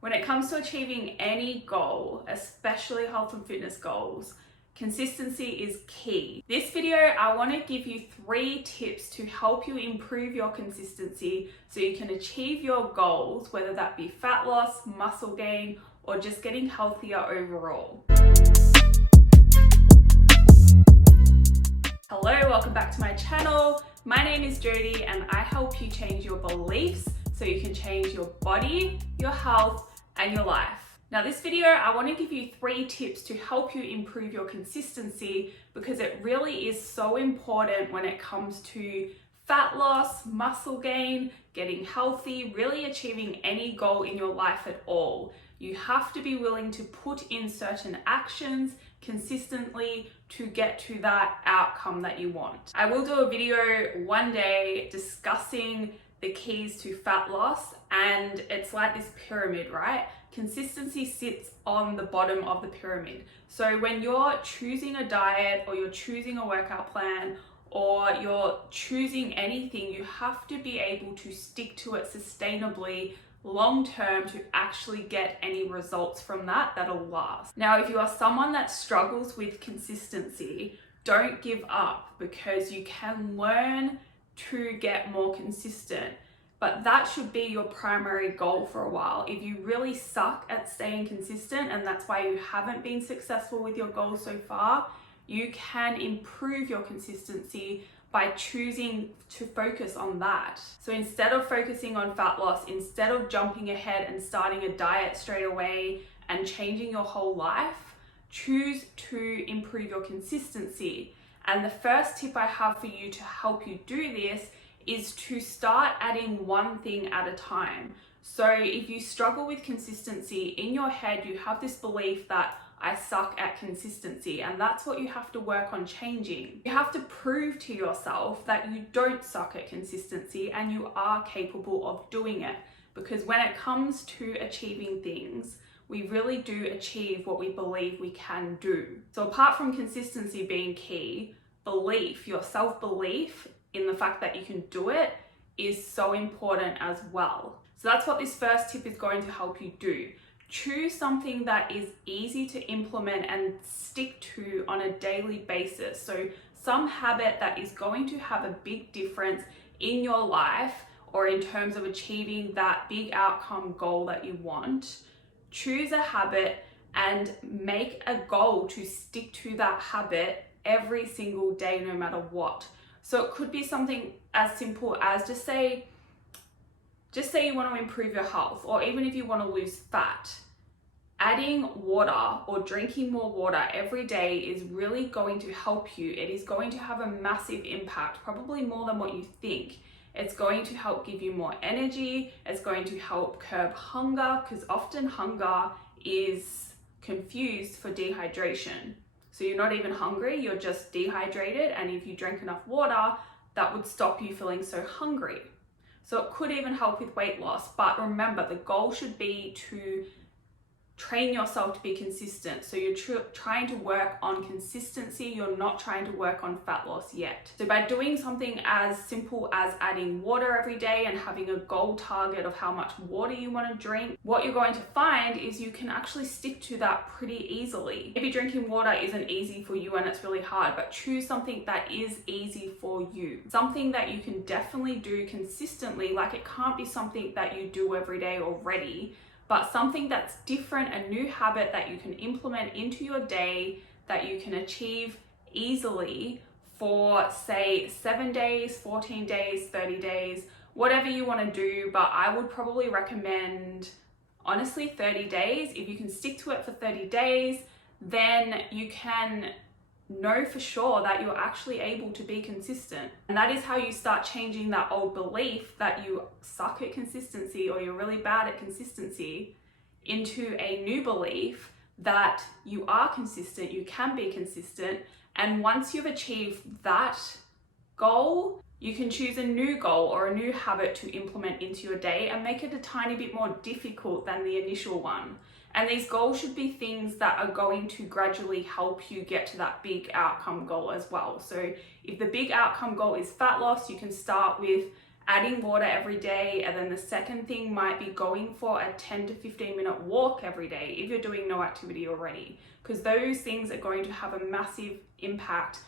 When it comes to achieving any goal, especially health and fitness goals, consistency is key. This video, I want to give you 3 tips to help you improve your consistency so you can achieve your goals, whether that be fat loss, muscle gain, or just getting healthier overall. Hello, welcome back to my channel. My name is Jody and I help you change your beliefs so you can change your body, your health, and your life. Now this video, I want to give you 3 tips to help you improve your consistency because it really is so important when it comes to fat loss, muscle gain, getting healthy, really achieving any goal in your life at all. You have to be willing to put in certain actions consistently to get to that outcome that you want. I will do a video one day discussing the keys to fat loss, and it's like this pyramid, right? Consistency sits on the bottom of the pyramid. So when you're choosing a diet or you're choosing a workout plan or you're choosing anything, you have to be able to stick to it sustainably long term to actually get any results from that'll last. Now, if you are someone that struggles with consistency, don't give up because you can learn to get more consistent, but that should be your primary goal for a while. If you really suck at staying consistent and that's why you haven't been successful with your goals so far, you can improve your consistency by choosing to focus on that. So instead of focusing on fat loss, instead of jumping ahead and starting a diet straight away and changing your whole life, choose to improve your consistency. And the first tip I have for you to help you do this is to start adding one thing at a time. So if you struggle with consistency, in your head you have this belief that I suck at consistency, and that's what you have to work on changing. You have to prove to yourself that you don't suck at consistency and you are capable of doing it. Because when it comes to achieving things, we really do achieve what we believe we can do. So apart from consistency being key, belief, your self-belief in the fact that you can do it is so important as well. So that's what this first tip is going to help you do. Choose something that is easy to implement and stick to on a daily basis. So some habit that is going to have a big difference in your life or in terms of achieving that big outcome goal that you want. Choose a habit and make a goal to stick to that habit every single day, no matter what. So it could be something as simple as just say you want to improve your health, or even if you want to lose fat, adding water or drinking more water every day is really going to help you. It is going to have a massive impact, probably more than what you think. It's going to help give you more energy. It's going to help curb hunger, because often hunger is confused for dehydration. So you're not even hungry, you're just dehydrated, and if you drink enough water, that would stop you feeling so hungry. So it could even help with weight loss, but remember, the goal should be to train yourself to be consistent. So you're trying to work on consistency, you're not trying to work on fat loss yet. So by doing something as simple as adding water every day and having a goal target of how much water you want to drink, what you're going to find is you can actually stick to that pretty easily. Maybe drinking water isn't easy for you and it's really hard, but choose something that is easy for you. Something that you can definitely do consistently. Like, it can't be something that you do every day already, but something that's different, a new habit that you can implement into your day that you can achieve easily for, say, 7 days, 14 days, 30 days, whatever you want to do. But I would probably recommend, honestly, 30 days. If you can stick to it for 30 days, then you can know for sure that you're actually able to be consistent. And that is how you start changing that old belief that you suck at consistency or you're really bad at consistency into a new belief that you are consistent, you can be consistent. And once you've achieved that goal, you can choose a new goal or a new habit to implement into your day and make it a tiny bit more difficult than the initial one. And these goals should be things that are going to gradually help you get to that big outcome goal as well. So if the big outcome goal is fat loss, you can start with adding water every day, and then the second thing might be going for a 10 to 15 minute walk every day if you're doing no activity already, because those things are going to have a massive impact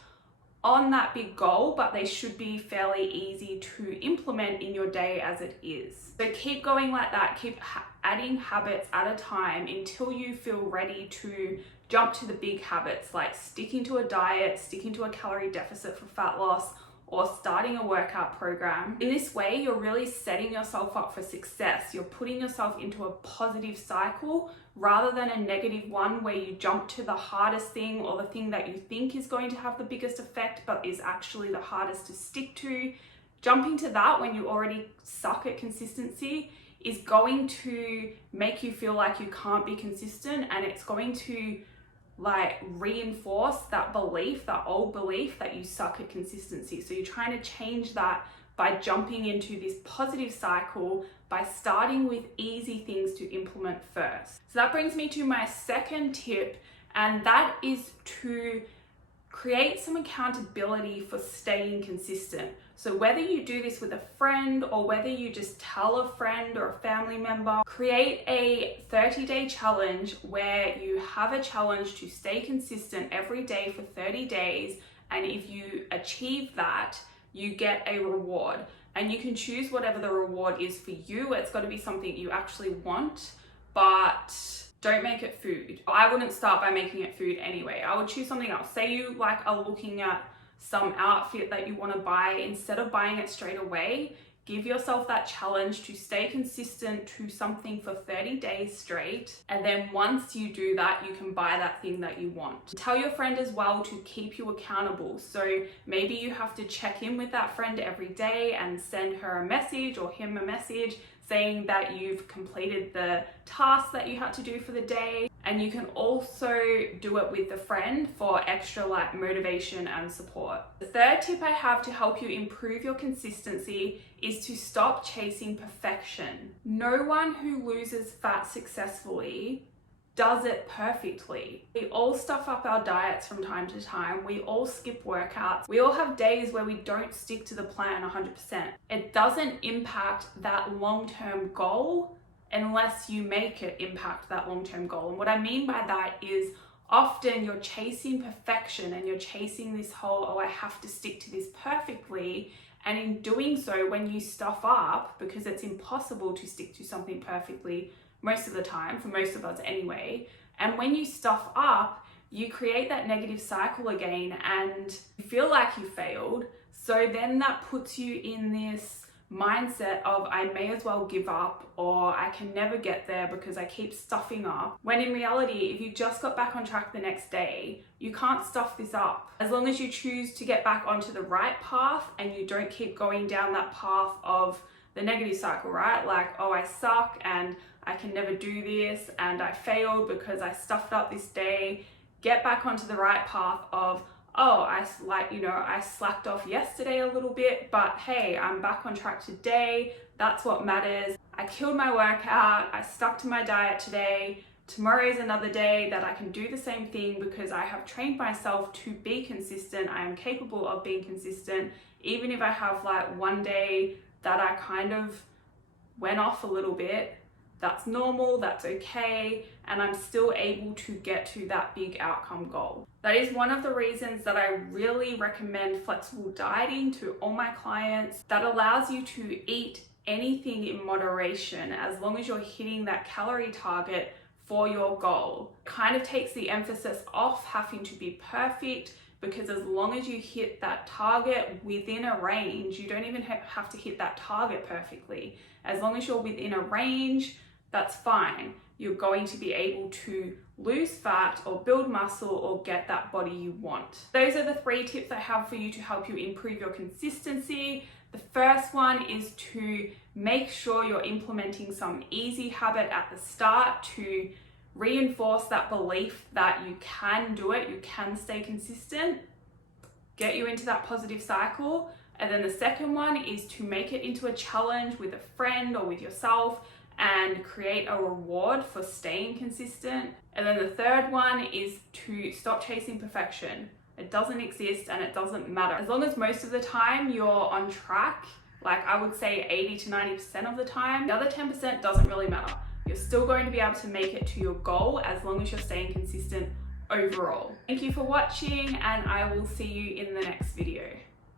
on that big goal, but they should be fairly easy to implement in your day as it is. So keep going like that, keep adding habits at a time until you feel ready to jump to the big habits, like sticking to a diet, sticking to a calorie deficit for fat loss, or starting a workout program. In this way, you're really setting yourself up for success. You're putting yourself into a positive cycle rather than a negative one where you jump to the hardest thing or the thing that you think is going to have the biggest effect but is actually the hardest to stick to. Jumping to that when you already suck at consistency is going to make you feel like you can't be consistent, and it's going to reinforce that belief, that old belief that you suck at consistency. So you're trying to change that by jumping into this positive cycle by starting with easy things to implement first. So that brings me to my second tip, and that is to create some accountability for staying consistent. So whether you do this with a friend or whether you just tell a friend or a family member, create a 30-day challenge where you have a challenge to stay consistent every day for 30 days. And if you achieve that, you get a reward. And you can choose whatever the reward is for you. It's got to be something you actually want, but don't make it food. I wouldn't start by making it food anyway. I would choose something else. Say you are looking at some outfit that you want to buy. Instead of buying it straight away, give yourself that challenge to stay consistent to something for 30 days straight. And then once you do that, you can buy that thing that you want. Tell your friend as well to keep you accountable. So maybe you have to check in with that friend every day and send her a message or him a message saying that you've completed the task that you had to do for the day. And you can also do it with a friend for extra motivation and support. The third tip I have to help you improve your consistency is to stop chasing perfection. No one who loses fat successfully does it perfectly. We all stuff up our diets from time to time. We all skip workouts. We all have days where we don't stick to the plan 100%. It doesn't impact that long-term goal unless you make it impact that long-term goal. And what I mean by that is often you're chasing perfection and you're chasing this whole, oh, I have to stick to this perfectly. And in doing so, when you stuff up, because it's impossible to stick to something perfectly most of the time, for most of us anyway, and when you stuff up, you create that negative cycle again and you feel like you failed. So then that puts you in this mindset of I may as well give up, or I can never get there because I keep stuffing up. When in reality, if you just got back on track the next day, you can't stuff this up. As long as you choose to get back onto the right path and you don't keep going down that path of the negative cycle, right? Like, oh, I suck and I can never do this and I failed because I stuffed up this day. Get back onto the right path of, oh, I slacked off yesterday a little bit, but hey, I'm back on track today. That's what matters. I killed my workout. I stuck to my diet today. Tomorrow is another day that I can do the same thing because I have trained myself to be consistent. I am capable of being consistent. Even if I have one day that I kind of went off a little bit, that's normal, that's okay, and I'm still able to get to that big outcome goal. That is one of the reasons that I really recommend flexible dieting to all my clients. That allows you to eat anything in moderation as long as you're hitting that calorie target for your goal. It kind of takes the emphasis off having to be perfect, because as long as you hit that target within a range, you don't even have to hit that target perfectly. As long as you're within a range, that's fine. You're going to be able to lose fat or build muscle or get that body you want. Those are the 3 tips I have for you to help you improve your consistency. The first one is to make sure you're implementing some easy habit at the start to reinforce that belief that you can do it, you can stay consistent, get you into that positive cycle. And then the second one is to make it into a challenge with a friend or with yourself and create a reward for staying consistent. And then the third one is to stop chasing perfection. It doesn't exist and it doesn't matter. As long as most of the time you're on track like I would say 80 to 90% of the time. The other 10% doesn't really matter. You're still going to be able to make it to your goal as long as you're staying consistent overall. Thank you for watching, and I will see you in the next video.